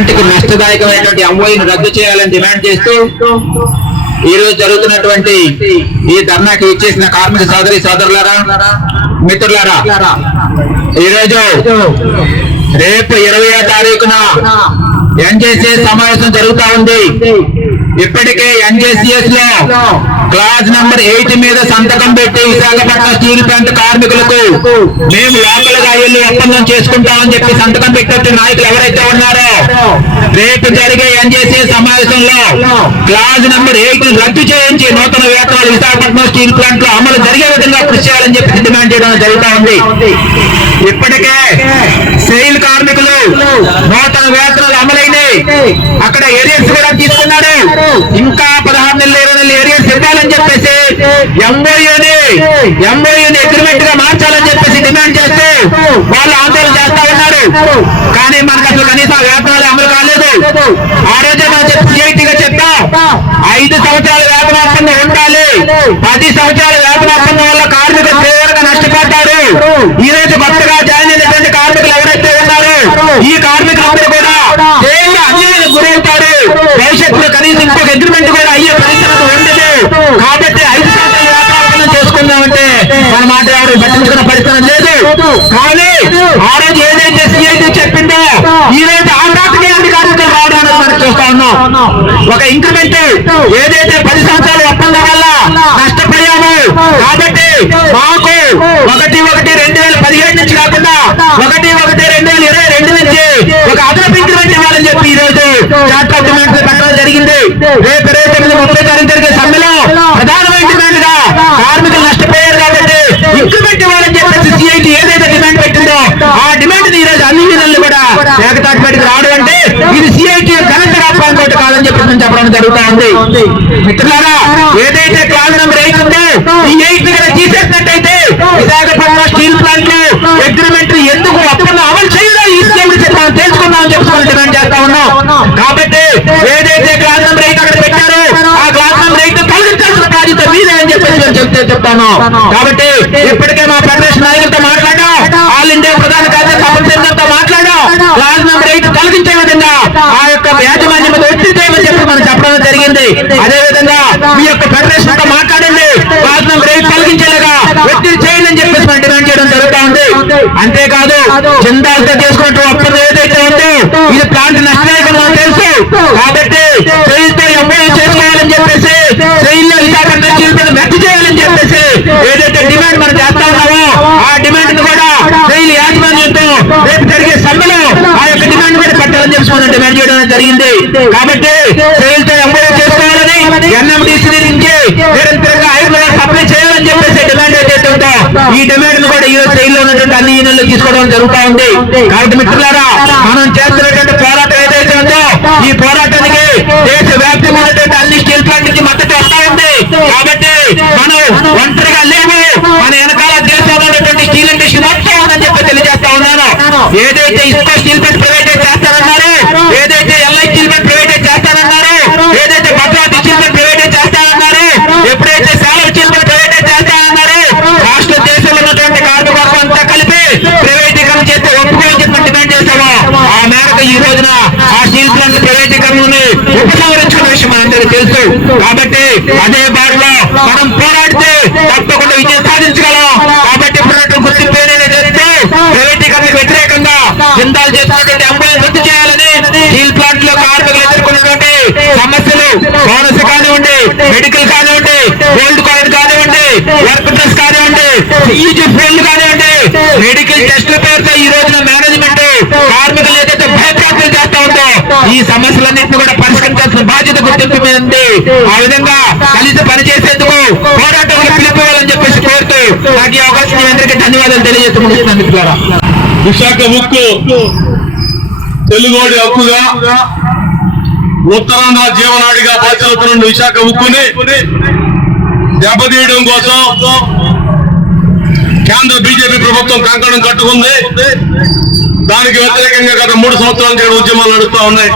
Plant కి నష్టదాయకమైనటువంటి ఎంఓయూను రద్దు చేయాలని డిమాండ్ చేస్తూ ఈ రోజు జరుగుతున్నటువంటి ఈ ధర్నాకి ఇచ్చేసిన కార్మిక సోదరి సోదరులారా, మిత్రులారా, ఈరోజు రేపు 20వ తారీఖున ఎన్జేసీ సమావేశం జరుగుతా ఉంది. ఇప్పటికే ఎన్జేసీఎస్ లో క్లాజ్ నంబర్ 8 మీద సంతకం పెట్టి విశాఖపట్నం స్టీల్ ప్లాంట్ కార్మికులకు మేము లోకల్ గా వెళ్ళి ఒప్పందం చేసుకుంటామని చెప్పి సంతకం పెట్టిన నాయకులు ఎవరైతే ఉన్నారో రేపు జరిగే ఎన్జేసీ సమావేశంలో క్లాజ్ నంబర్ 8 రద్దు చేయించి నూతన వేతనాలు విశాఖపట్నం స్టీల్ ప్లాంట్ లో అమలు జరిగే విధంగా కృషి చేయాలని చెప్పి డిమాండ్ చేయడం జరుగుతా ఉంది. ఇప్పటికే సెయిల్ కార్మికులు నూతన వేతనాలు అమలైనాయి, అక్కడ ఏరియర్స్ కూడా తీసుకున్నారు. ఇంకా 16 నెలలు 20 నెలలు ఏరియర్స్ ఇవ్వాలని చెప్పేసి ఎంఓయూని అగ్రిమెంట్ గా మార్చాలని చెప్పేసి డిమాండ్ చేస్తూ వాళ్ళు ఆందోళన చేస్తా ఉన్నారు. కానీ మనకు అసలు కనీసం వేతనాలు అమలు కాలేదు. ఆ రోజే మనం సిఐటిగా చెప్తాం 5 సంవత్సరాల వేతన ఒప్పందం ఉండాలి. 10 సంవత్సరాల వేతన ఒప్పందం వల్ల కార్మికులు తీవ్రంగా నష్టపోతారు. ఈ రోజు కొత్తగా జాయిన్ అయినటువంటి కార్మికులు ఎవరైతే ఉన్నారో ఈ కార్మికులందరూ కూడా తీవ్ర అన్యాయానికి గురవుతారు. భవిష్యత్తులో కనీసం ఇంకొక అగ్రిమెంట్ కూడా అయ్యే పరిస్థితి ఉండదు. కాబట్టి 5 సంవత్సరాల వేతన ఒప్పందం చేసుకుందామంటే మన మాట ఎవరు పట్టించుకున్న పరిస్థితి లేదు. కానీ ఆ రోజు ఏదైతే సిఐటి చెప్పిందో ఈ రోజు ఆ రాజకీయ కార్మికులు రావడం అనేది మనం చూస్తా ఉన్నాం. ఒక ఇంక్రిమెంట్ ఏదైతే 10 సంవత్సరాల ఒప్పందం వల్ల నష్టపోయాము కాబట్టి మాకు 1/1/2017 నుంచి కాకుండా 1/1/2022 నుంచి ఒక అదనపు ఇంక్రిమెంట్ ఇవ్వాలని చెప్పి ఈ రోజు చార్టర్ డిమాండ్ పెట్టడం జరిగింది. రేపు 29 తారీఖు జరిగే సమ్మెలో ప్రధానమైన డిమాండ్ గా కార్మికులు నష్టపోయారు కాబట్టి ఇంక్రిమెంట్ ఇవ్వాలని చెప్పేసి సిఐటి ఏదైతే డిమాండ్ పెట్టిందో ఆ డిమాండ్ ఈ రోజు అన్ని యూనియన్లు కూడా ఏకతాటి బయటకు రావడం అంటే ఇది సిఐటి ఘనత కాపాడుకోవటం కాదని చెప్పి చెప్పడం జరుగుతా ఉంది. మిత్రులారా, ఏదైతే క్లాజ్ నెంబర్ 8 ఉందో ఈ 8 ని తీసేసినట్టయితే విశాఖపట్నం స్టీల్ ప్లాంట్ లో అగ్రిమెంట్ ఎందుకు ఒప్పందం అమలు చేయాలో ఈ స్కీమ్ మనం తెలుసుకుందామని చెప్పి డిమాండ్ చేస్తా ఉన్నాం. కాబట్టి ఏదైతే క్లాజ్ నెంబర్ 8 అక్కడ పెట్టారో ఆ క్లాజ్ నెంబర్ 8 తొలగించాల్సిన బాధ్యత మీదే అని చెప్పేసి నేను చెప్తాను. కాబట్టి ఇప్పటికే మా ఫెడరేషన్ నాయకులతో మాట్లాడాం, ఆల్ ఇండియా ప్రధాన కార్యదర్శి అమర్చంద్రతో మాట్లాడాం. క్లాజ్ నెంబర్ 8 తొలగించే విధంగా ఆ యొక్క యాజమాన్యం మీద ఒత్తిడి చేయమని చెప్పి మనం చెప్పడం జరిగింది. అదే విధంగా మీ యొక్క ఫెడరేషన్ తో మాట్లాడండి, క్లాజ్ నెంబర్ 8 తొలగించేలాగా ఒత్తిడి చేయండి అని చెప్పేసి మనం డిమాండ్ చేయడం జరుగుతా ఉంది. అంతేకాదు జిందాల్తో చేసుకున్నట్టు ఒప్పందం ఏదైతే ఉందో ఇది ప్లాంట్ నష్టదాయకం మనకు తెలుసు. కాబట్టి సెయిల్తో ఎంఓయూ చేసుకోవాలని చెప్పేసి సెయిల్లో విశాఖపట్నం స్టీల్ ప్లాంట్ రద్దు చేయాలని చెప్పేసి ఏదైతే డిమాండ్ మనం చేస్తా ఉన్నామో ఆ డిమాండ్ కూడా సెయిల్ యాజమాన్యంతో రేపు జరిగే సమ్మెలో ఆ యొక్క డిమాండ్ మీద పెట్టాలని చెప్పి మనం డిమాండ్ చేయడం జరిగింది. కాబట్టి సెయిల్తో ఎంఓయూ చేసుకోవాలని ఎన్ఎండిసి నుంచి నిరంతరంగా 5 నెలలు సప్లై చేయాలని చెప్పేసి డిమాండ్ ఏదైతే ఉందో ఈ డిమాండ్ కూడా ఈ రోజు సెయిల్లో ఉన్నటువంటి అన్ని యూనియన్లు తీసుకోవడం జరుగుతా ఉంది. కాబట్టి మిత్రులారా, మనం చేస్తున్నటువంటి పోరాటం ఏదైతే ఉందో ఈ పోరాటానికి దేశవ్యాప్తంగా ఉన్నటువంటి అన్ని స్టీల్ ప్లాంట్ నుంచి మద్దతు వస్తా ఉంది. కాబట్టి మనం ఒంటరిగా లేవు, మన వెనకాల దేశంలో ఉన్నటువంటి స్టీల్ ఇండస్ట్రీ మొత్తం ఉందని చెప్పి తెలియజేస్తా ఉన్నాను. ఏదైతే ఇస్కో స్టీల్ ప్లాంట్ ప్రైవేటైజ్ చేస్తారన్నారు, ఏదైతే ఎల్ఐ స్టీల్ ప్లాంట్ ప్రైవేటైజ్ చేస్తారన్నారు, ఏదైతే భద్రావతి స్టీల్ ప్లాంట్ ప్రైవేటైజ్ చేస్తారన్నారు, ఎప్పుడైతే సేలం స్టీల్ ప్లాంట్ ప్రైవేటైజ్ చేస్తారన్నారు, రాష్ట్ర దేశంలో ఉన్నటువంటి కార్మికవర్గం అంతా కలిపి ప్రైవేటీకరణ చేస్తే ఒప్పుకోని చెప్పి డిమాండ్ చేస్తామో ఆ మేరకు ఈ రోజున ఆ స్టీల్ ప్లాంట్ ప్రైవేటీకరణని ఉపసంహరించుకున్న విషయం మనందరికీ తెలుసు. కాబట్టి అదే బాటలో మనం పోరాడితే తప్పకుండా విజయం సాధించగలం. కాబట్టి ఇప్పుడు గుర్తింపు ఏదైతే చేస్తే ప్రైవేటీకరణకు వ్యతిరేకంగా జిందాల్ చేస్తున్నటువంటి అంబులెన్స్ రద్దు చేయాలని స్టీల్ ప్లాంట్ లో కార్మికులు ఎదుర్కొన్నటువంటి సమస్యలు బోనస్ కానివ్వండి, మెడికల్ కానివ్వండి, గోల్డ్ కాయిన్ కానివ్వండి, వర్క్ డ్రెస్ కానివ్వండి, ఈజీ ఫీల్డ్ కానివ్వండి, మెడికల్ టెస్టుల పేరుతో ఈ రోజున మేనేజ్మెంట్ కార్మికులు ఏదైతే భయప్రాంతులు చేస్తా ఉందో ఈ సమస్యలన్నింటినీ కూడా పరిష్కరించాల్సిన బాధ్యత గుర్తింపు మీద ఉంది. ఆ విధంగా కలిసి పనిచేసేందుకు పోరాటంలో పిలుపుకోవాలని చెప్పేసి కోరుతూ నాకు ఈ అవకాశం మీ అందరికీ ధన్యవాదాలు తెలియజేస్తున్నాను. విశాఖ ఉక్కు తెలుగోడి హక్కుగా ఉత్తరాంధ్ర జీవనాడిగా బాధ్యతలున్న విశాఖ ఉక్కుని దెబ్బతీయడం కోసం కేంద్ర బీజేపీ ప్రభుత్వం కంకణం కట్టుకుంది. దానికి వ్యతిరేకంగా గత 3 సంవత్సరాల నుంచి ఉద్యమాలు నడుస్తూ ఉన్నాయి.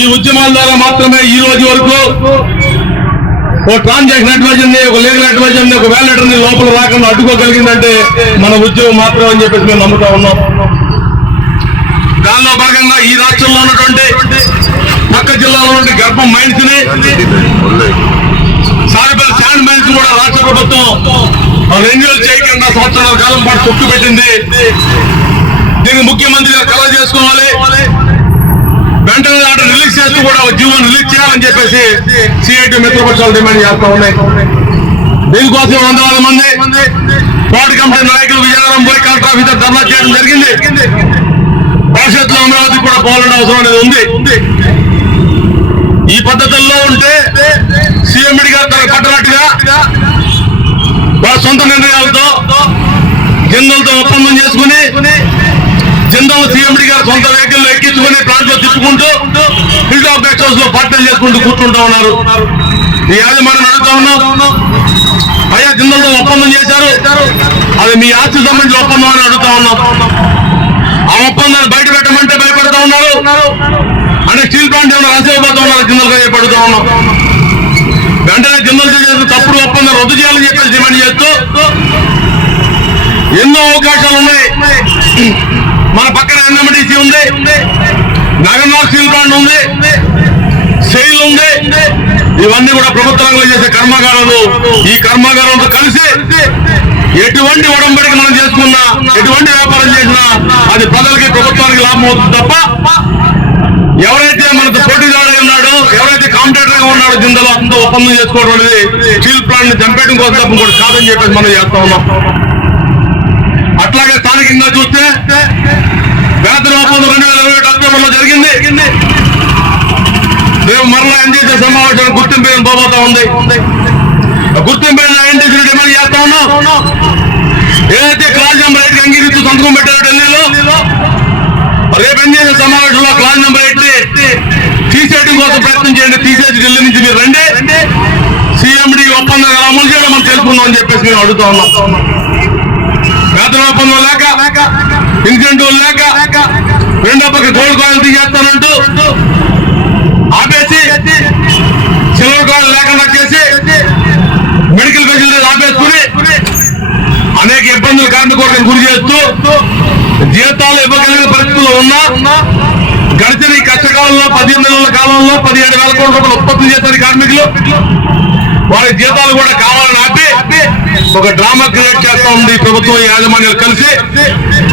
ఈ ఉద్యమాల ద్వారా మాత్రమే ఈ రోజు వరకు ఒక ట్రాన్సాక్షన్ అడ్వైజర్ని, ఒక లీగల్ అడ్వైజర్ని, ఒక వ్యాలిడర్ని లోపల రాకుండా అడ్డుకోగలిగిందంటే మన ఉద్యమం మాత్రం అని చెప్పేసి మేము నమ్ముతా ఉన్నాం. దానిలో భాగంగా ఈ రాష్ట్రంలో ఉన్నటువంటి పక్క జిల్లాలో ఉన్న గర్భం మైన్స్ ని సారిపల్లి శాండ్ మైన్స్ కూడా రాష్ట్ర ప్రభుత్వం రెన్యూవల్ చేయకుండా సంవత్సరాల కాలం పాటు తొక్కు పెట్టింది. దీనికి ముఖ్యమంత్రి గారు కలవ చేసుకోవాలి, వెంటనే దాంట్లో రిలీజ్ చేస్తూ కూడా జీవోని రిలీజ్ చేయాలని చెప్పేసి సిఐటి మిత్రపక్షాలు డిమాండ్ చేస్తా ఉన్నాయి. దీనికోసం వందలాది మంది పోరాట కమిటీ నాయకులు విజయనగరం పోయి కలెక్టర్ ఆఫీసర్ ధర్నా చేయడం జరిగింది. భవిష్యత్తులో అమరావతి కూడా పోవాలని అవసరం అనేది ఉంది. ఈ పద్ధతుల్లో ఉంటే సీఎం గారు తనకు పట్టనట్టుగా వాళ్ళ సొంత నిర్ణయాలతో జిందాల్తో ఒప్పందం చేసుకుని జిందాల్ సీఎండి గారు సొంత వెహికల్ ఎక్కించుకుని ప్లాంట్ లో తిప్పుకుంటూ హిల్ టాప్ గెస్ట్ హౌస్ లో పార్టీలు చేసుకుంటూ కూర్చుంటా ఉన్నారు. ఈ యాజమాన్యం అడుగుతా ఉన్నాం, అయ్యా జిందాల్తో ఒప్పందం చేశారు, అది మీ ఆస్తి సంబంధించిన ఒప్పందం అని అడుగుతా ఉన్నాం. ఆ ఒప్పందాన్ని బయట పెట్టమంటే భయపడతా ఉన్నారు. అంటే స్టీల్ ప్లాంట్ ఏమైనా రాసిపోతా ఉన్నారు జిందాల్గా చెప్పడుతా ఉన్నాం. వెంటనే జిందాల్ చేసిన తప్పుడు ఒప్పందం రద్దు చేయాలని చెప్పేసి డిమాండ్ చేస్తూ ఎన్నో అవకాశాలు ఉన్నాయి. మన పక్కన ఎన్ఎండిసి ఉంది, నగర్నాథ్ స్టీల్ ప్లాంట్ ఉంది, సెయిల్ ఉంది. ఇవన్నీ కూడా ప్రభుత్వ రంగంలో చేసే కర్మాగారాలు. ఈ కర్మాగారంతో కలిసి ఎటువంటి ఉడంబడికి మనం చేసుకున్నా, ఎటువంటి వ్యాపారం చేసినా అది ప్రజలకి ప్రభుత్వానికి లాభం అవుతుంది తప్ప ఎవరైతే మనకు పోటీదారుగా ఉన్నాడో, ఎవరైతే కాంపిటేటర్ గా ఉన్నాడో జిందాల్ అంతా ఒప్పందం చేసుకోవడం అనేది స్టీల్ ప్లాంట్ ని చంపేయడం కోసం తప్ప కూడా కాదని చెప్పేసి మనం చేస్తా ఉన్నాం. అట్లాగే స్థానికంగా చూస్తే వేతన ఒప్పందం 2021 అక్టోబర్ లో జరిగింది. రేపు మరలా ఎన్డీసీ సమావేశానికి గుర్తింపు పోబోతా ఉంది. గుర్తింపు ఎన్డీసీ డిమాండ్ చేస్తా ఉన్నాం. ఏదైతే క్లాస్ నెంబర్ 8 అంగీకరిస్తూ సంతకం పెట్టారో ఢిల్లీలో, రేపు ఎన్డీసీ సమావేశంలో క్లాస్ నెంబర్ 8 తీసేయడం కోసం ప్రయత్నం చేయండి. తీసేసి ఢిల్లీ నుంచి మీరు రండి, సీఎండి ఒప్పందం ఎలా అమలు చేయడం మనం తెలుసుకుందాం అని చెప్పేసి మేము అడుగుతా ఉన్నాం. వేతన ఒప్పందం లేక, ఇన్సెంటివ్ లేక, రెండో పక్క గోల్డ్ కాయిన్ తీసేస్తానంటూ ఆపేసి, సిల్వర్ కాయిన్ లేకుండా చేసి, మెడికల్ ఫెసిలిటీస్ ఆపేసుకుని అనేక ఇబ్బందులు కార్మికులకు గురి చేస్తూ జీతాలు ఇవ్వగలిగిన పరిస్థితుల్లో ఉన్నా గడిచిన ఈ కష్టకాలంలో 18 నెలల కాలంలో 17,000 కోట్ల రూపాయలు ఉత్పత్తి చేస్తారు కార్మికులు. వారి జీతాలు కూడా కావాలని ఆపి ఒక డ్రామా క్రియేట్ చేస్తా ఉంది ప్రభుత్వం, యాజమాన్యాలు కలిసి.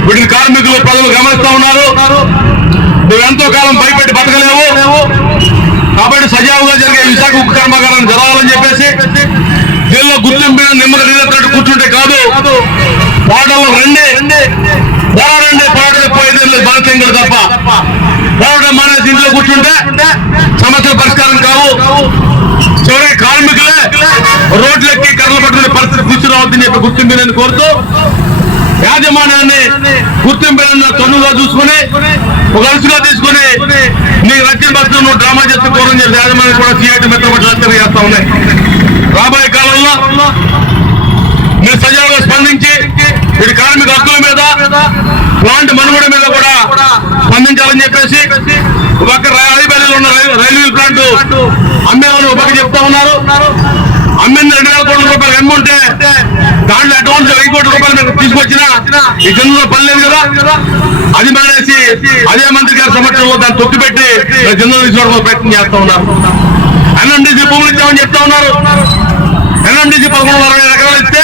వీటిని కార్మికులు ప్రజలు గమనిస్తా ఉన్నారు. నువ్వెంతో కాలం భయపెట్టి బతకలేవు కాబట్టి సజావుగా జరిగే విశాఖ ఉక్కు కర్మాగారాన్ని జరగాలని చెప్పేసి దీనిలో గుర్తింపు నిమ్మక నీరెత్తినట్టు కూర్చుంటే కాదు, పోరాటంలో రండి, పోరాటం పోయేది బాధ్యంగా తప్ప పోరాటం మానేసి ఇంట్లో కూర్చుంటే సమస్యల పరిష్కారం కావు. చివరికి కార్మికులే రోడ్లెక్కి కర్రలు పట్టుకునే పరిస్థితి తీసుకురావద్దని చెప్పి గుర్తింపుని కోరుతూ యాజమాన్యాన్ని గుర్తింపున తొన్నుగా చూసుకుని ఒక అలసుగా తీసుకుని నీకు నచ్చిన బస్సులో నువ్వు డ్రామా చేస్తూ కోరని చెప్పి యాజమాన్యం కూడా సిఐటి మిత్రపక్షాలు చేస్తా ఉన్నాయి. రాబోయే కాలంలో మీరు సజావుగా స్పందించి వీడి కార్మిక హక్కుల మీద, ప్లాంట్ మనుగడ మీద కూడా స్పందించాలని చెప్పేసి ఒక పక్క రాయబల్లిలో ఉన్న రైల్వే ప్లాంట్ అమ్మేమని ఒక పక్క చెప్తా ఉన్నారు. అమ్మింది 2,000 కోట్ల రూపాయలు అమ్ముంటే దాంట్లో అడ్వాన్స్ 1,000 కోట్ల రూపాయలు మీకు తీసుకొచ్చినా ఈ జనంలో పని లేదు కదా. అది మానేసి అదే మంత్రి గారి సమక్షంలో దాన్ని తొక్కిపెట్టి జనం తీసుకోవడం ప్రయత్నం చేస్తా ఉన్నారు. ఎన్ఎండిసి భూములు ఇచ్చామని చెప్తా ఉన్నారు. ఎన్ఎండిసి 11,60 ఎకరాలు ఇస్తే,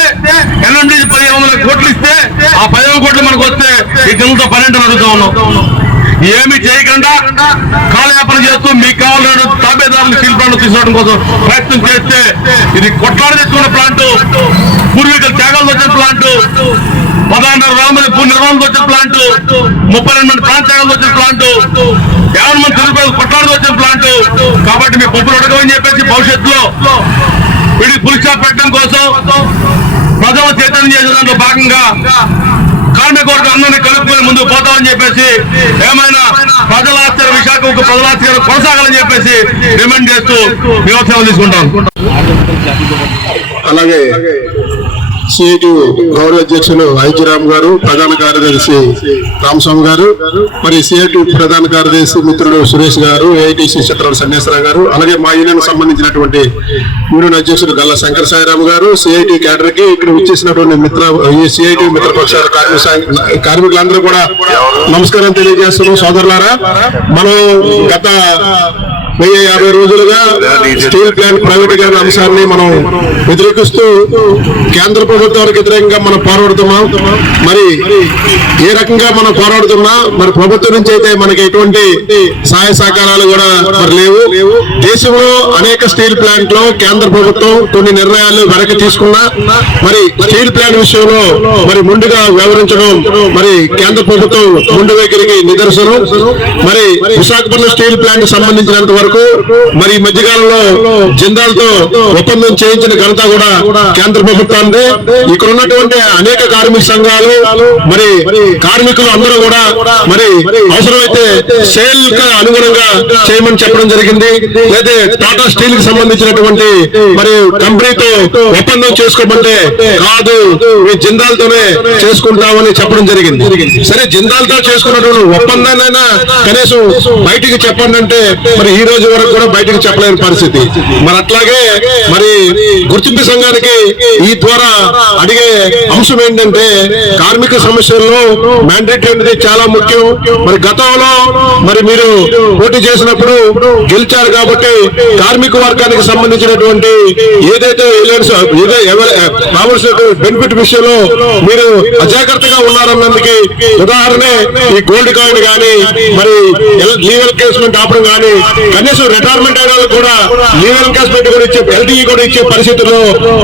ఎన్ఎండిసి 1,500 కోట్లు ఇస్తే ఆ 10,000 కోట్లు మనకు వస్తే ఈ జనంతో 12 అడుగుతా ఉన్నాం. ఏమి చేయకుండా కాలయాపన చేస్తూ మీకు కావాలని తాబేదారులు స్టీల్ ప్లాంట్ తీసుకోవడం కోసం ప్రయత్నం చేస్తే ఇది కొట్లాడి తెచ్చుకున్న ప్లాంట్, పూర్వీకుల త్యాగాలు వచ్చిన ప్లాంట్, 16,000 మంది భూ నిర్మాణంతో వచ్చిన ప్లాంట్, 32 మంది ప్రాంత త్యాగాలు వచ్చిన ప్లాంట్, 50 మంది తెలుగు కొట్లాడి వచ్చిన ప్లాంట్. కాబట్టి మీ పప్పులు అడగమని చెప్పేసి భవిష్యత్తులో వీడికి పులి స్టాప్ పెట్టడం కోసం ప్రజల చైతన్యం చేసే దాంట్లో భాగంగా కార్మిక వర్గం అందరినీ కలుపుకొని ముందుకు పోతామని చెప్పేసి, ఏమైనా ప్రజల ఆస్తి విశాఖ ప్రజల ఆస్తి కొనసాగాలని చెప్పేసి డిమాండ్ చేస్తూ వ్యవసాయం తీసుకుంటాం. అలాగే సిఐటి గౌరవ అధ్యక్షులు ఐజీరామ్ గారు, ప్రధాన కార్యదర్శి రామస్వామి గారు, మరి సిఐటి ప్రధాన కార్యదర్శి మిత్రుడు సురేష్ గారు, ఏఐటిసి చిత్రాల సన్యాసరావు గారు, అలాగే మా యూనియన్ సంబంధించినటువంటి యూనియన్ అధ్యక్షుడు గల్లా శంకర సాయిరామ్ గారు, సిఐటి క్యాడర్ కి ఇక్కడ వచ్చేసినటువంటి ఈ సిఐటి మిత్రపక్షాల కార్మికులందరూ కూడా నమస్కారం తెలియజేస్తున్నాం. సోదరులారా, మనం గత 1050 రోజులుగా స్టీల్ ప్లాంట్ ప్రైవేటీకరణ అంశాన్ని మనం వ్యతిరేకిస్తూ కేంద్ర ప్రభుత్వానికి వ్యతిరేకంగా మనం పోరాడుతున్నాం. మరి ఏ రకంగా మనం పోరాడుతున్నా మరి ప్రభుత్వం నుంచి అయితే మనకి ఎటువంటి సహాయ సహకారాలు కూడా మరి లేవు. దేశంలో అనేక స్టీల్ ప్లాంట్ లో కేంద్ర ప్రభుత్వం కొన్ని నిర్ణయాలు వెనక్కి తీసుకున్నా మరి స్టీల్ ప్లాంట్ విషయంలో మరి ముందుగా వ్యవహరించడం మరి కేంద్ర ప్రభుత్వం ముందు వైఖరికి నిదర్శనం. మరి విశాఖపట్నం స్టీల్ ప్లాంట్ సంబంధించినంత వరకు మరి ఈ మధ్యకాలంలో జిందాల్తో ఒప్పందం చేయించిన ఘనత కూడా కేంద్ర ప్రభుత్వాన్ని. ఇక్కడ ఉన్నటువంటి అనేక కార్మిక సంఘాలు మరి కార్మికులు అందరూ కూడా మరి అవసరమైతే సేల్ కి అనుగుణంగా చేయమని చెప్పడం జరిగింది. లేదా టాటా స్టీల్ కి సంబంధించినటువంటి మరి కంపెనీతో ఒప్పందం చేసుకోమంటే కాదు, మేము జిందాల్తోనే చేసుకుంటామని చెప్పడం జరిగింది. సరే, జిందాల్తో చేసుకున్నటువంటి ఒప్పందాన్నైనా కనీసం బయటికి చెప్పండి అంటే మరి ఈ రోజు వరకు కూడా బయటకు చెప్పలేని పరిస్థితి. మరి అట్లాగే మరి గుర్తింపు సంఘానికి ఈ ద్వారా అడిగే అంశం ఏంటంటే కార్మిక సమస్యల్లో మ్యాండేటరీ అనేది చాలా ముఖ్యం. మరి గతంలో మరి మీరు పోటీ చేసినప్పుడు గెలిచారు కాబట్టి కార్మిక వర్గానికి సంబంధించినటువంటి ఏదైతే రావాల్సిన బెనిఫిట్ విషయంలో మీరు అజాగ్రత్తగా ఉన్నారన్నందుకు ఉదాహరణ ఈ గోల్డ్ కాయిన్ కానీ మరి లీవ్ ఎన్కేస్మెంట్ ఆపడం కానీ కనీసం రిటైర్మెంట్ అయిన కూడా లీవ్ ఎన్కేస్మెంట్ కూడా ఇచ్చే ఎల్టీఈ కూడా ఇచ్చే పరిస్థితుల్లో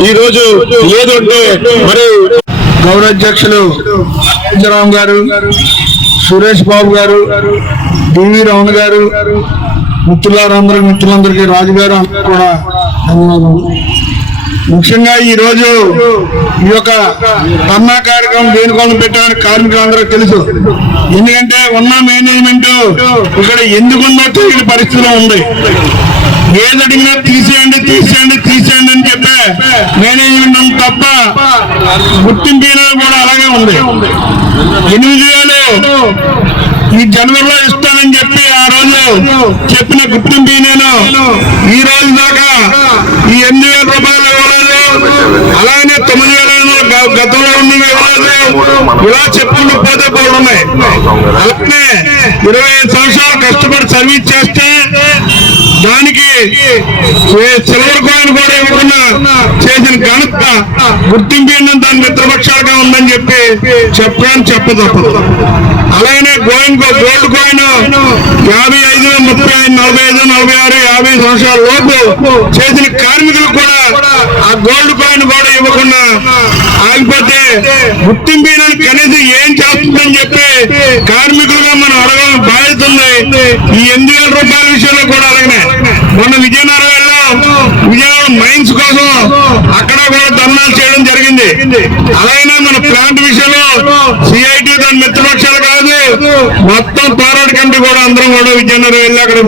ఈ రోజు లేదు. అంటే మరి గౌరవ అధ్యక్షులు రామ్ గారు, సురేష్ బాబు గారు, డివి రమణ గారు, మిత్రులందరికీ రాజు గారు అందరూ కూడా ధన్యవాదాలు. ముఖ్యంగా ఈ రోజు ఈ యొక్క ధర్నా కార్యక్రమం దేనికోసం పెట్టాలని కార్మికులందరూ తెలుసు. ఎందుకంటే ఉన్న మేనేజ్మెంట్ ఇక్కడ ఎందుకుందో తెలియని పరిస్థితిలో ఉంది. ఏది అడిగినా తీసేయండి అని చెప్పే మేనేజ్మెంట్ తప్ప గుర్తింపు కూడా అలాగే ఉంది. 8,000 ఈ జనవరిలో ఇస్తానని చెప్పి ఆ రోజు చెప్పిన గుర్తింపు ఈ రోజు దాకా ఈ 8,000 రూపాయలు ఇవ్వలేదు. అలాగే 9,000 గతంలో ఉన్నవి ఇవ్వలేదు. ఇలా చెప్పుకుంటూ పోతే బాగున్నాయి. అలానే 25 సంవత్సరాలు కష్టపడి సర్వీస్ చేస్తే దానికి సిల్వర్ కాయిన్ కూడా ఇవ్వకుండా చేసిన ఘనత గుర్తింపు దాని మిత్రపక్షాలుగా ఉందని చెప్పి చెప్పడానికి చెప్పదప్పదు. అలాగే గోల్డ్ కాయిన్ 55, 35, 45, 46, 50 సంవత్సరాల లోపు చేసిన కార్మికులు కూడా ఆ గోల్డ్ కాయిన్ కూడా ఇవ్వకుండా ఆగిపోతే గుర్తింపు కనీసం ఏం చేస్తుందని చెప్పి కార్మికులుగా మనం అడగాలని బాధ్యత ఉంది. ఈ 8,000 రూపాయల విషయంలో కూడా అలాగనే మొన్న విజయనగరంలో మైన్స్ కోసం అక్కడ కూడా ధర్నాలు చేయడం జరిగింది. అలాగే మన ప్లాంట్ విషయంలో సిఐటి దాని మిత్రపక్షాలు కాదు, మొత్తం పోరాట కమిటీ కూడా అందరం కూడా విజయనగరం వెళ్ళి అక్కడ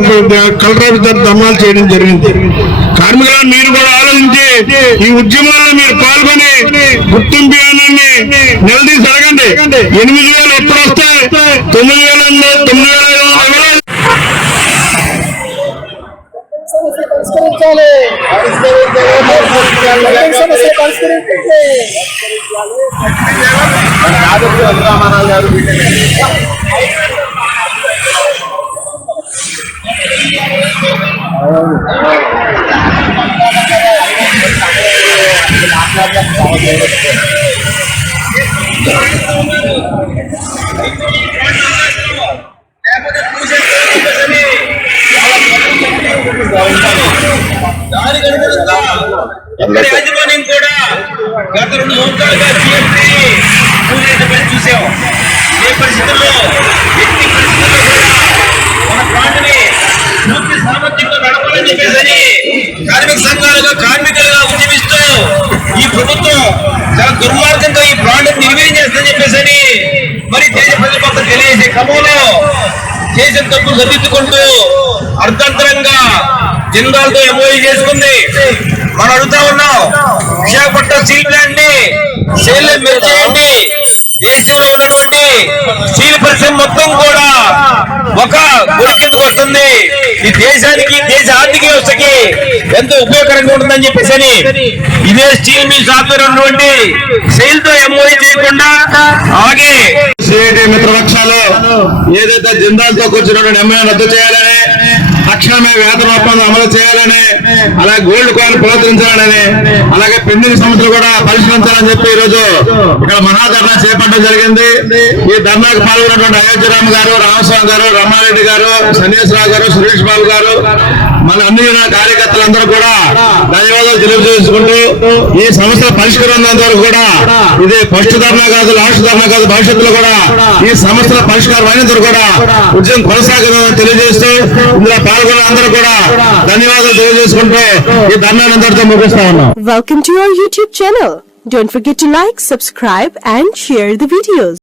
కలెక్టర్ ఆఫీస్ దగ్గర ధర్నాలు చేయడం జరిగింది. కార్మికులను మీరు కూడా ఆలోచించి ఈ ఉద్యమాల్లో మీరు పాల్గొని గుర్తింపు నిలదీసి అడగండి. 8,000 ఎప్పుడు వస్తాయి? 9,000, 9,500 పరిష్కరించాలి. ఇక్కడ యాజమాన్యం కూడా గత 2 సంవత్సరాలుగా చూసాం. ఏ పరిస్థితుల్లో ఎట్టి పరిస్థితుల్లో కూడా మన ప్లాంట్ని పూర్తి సామర్థ్యంతో నడపాలని చెప్పేసి కార్మిక సంఘాలుగా కార్మికులుగా ఉద్యమిస్తూ ఈ ప్రభుత్వం చాలా దుర్మార్గంతో ఈ ప్లాంట్ నిర్వీర్యం చేస్తుందని చెప్పేసి మరి దేశ ప్రజల మొత్తం తెలియజేసే క్రమంలో చేసిన తప్పులు సరిదిద్దుకుంటూ అర్థంతరంగా జిందాల్తో ఎంఓయూ చేసుకుంది. మనం అడుగుతా ఉన్నాం, విశాఖపట్నం స్టీల్ ప్లాంట్ ని సేల్ చేయండి. దేశంలో ఉన్నటువంటి స్టీల్ పరిశ్రమ మొత్తం కూడా ఒక గురి కిందకు వస్తుంది. ఈ దేశానికి, దేశ ఆర్థిక వ్యవస్థకి ఎంతో ఉపయోగకరంగా ఉంటుందని చెప్పేసి ఇదే స్టీల్ మిల్స్ ఆధ్వర్యంలో ఉన్నటువంటి సేల్ తో ఎంఓఏ చేయకుండా అలాగే సిఐటి మిత్రపక్షాలు ఏదైతే జిందాల్తో కూర్చున్నటువంటి ఎంఓఏ రద్దు చేయాలని, తక్షణమే వేతన ఒప్పందం అమలు చేయాలని, అలాగే గోల్డ్ కాయిన్ పునరుద్ధరించాలని, అలాగే పెండింగ్ సమస్యలు కూడా పరిష్కరించాలని చెప్పి ఈ రోజు ఇక్కడ మహాధర్నా చేపట్టడం జరిగింది. ఈ ధర్నాకు పాల్గొన్నటువంటి అయోధ్యరామ్ గారు, రామస్వామి గారు, రమారెడ్డి గారు, సన్యాసరావు గారు, సురేష్ బాబు గారు, మన అన్ని కార్యకర్తలందరూ కూడా ధన్యవాదాలు తెలియజేసుకుంటూ ఈ సమస్యల పరిష్కారం ఉన్నంత వరకు కూడా ఇది ఫస్ట్ ధర్నా కాదు, లాస్ట్ ధర్నా కాదు, భవిష్యత్తులో కూడా ఈ సమస్యల పరిష్కారం అయినంత వరకు కూడా ఉద్యమం కొనసాగుతుందని తెలియజేస్తూ ఇందులో పాల్గొన్న అందరూ కూడా ధన్యవాదాలు తెలియజేసుకుంటూ ఈ ధర్నాన్ని అందరితో ముగిస్తా ఉన్నాం. Welcome to our YouTube channel. Don't forget to like, subscribe and share the videos.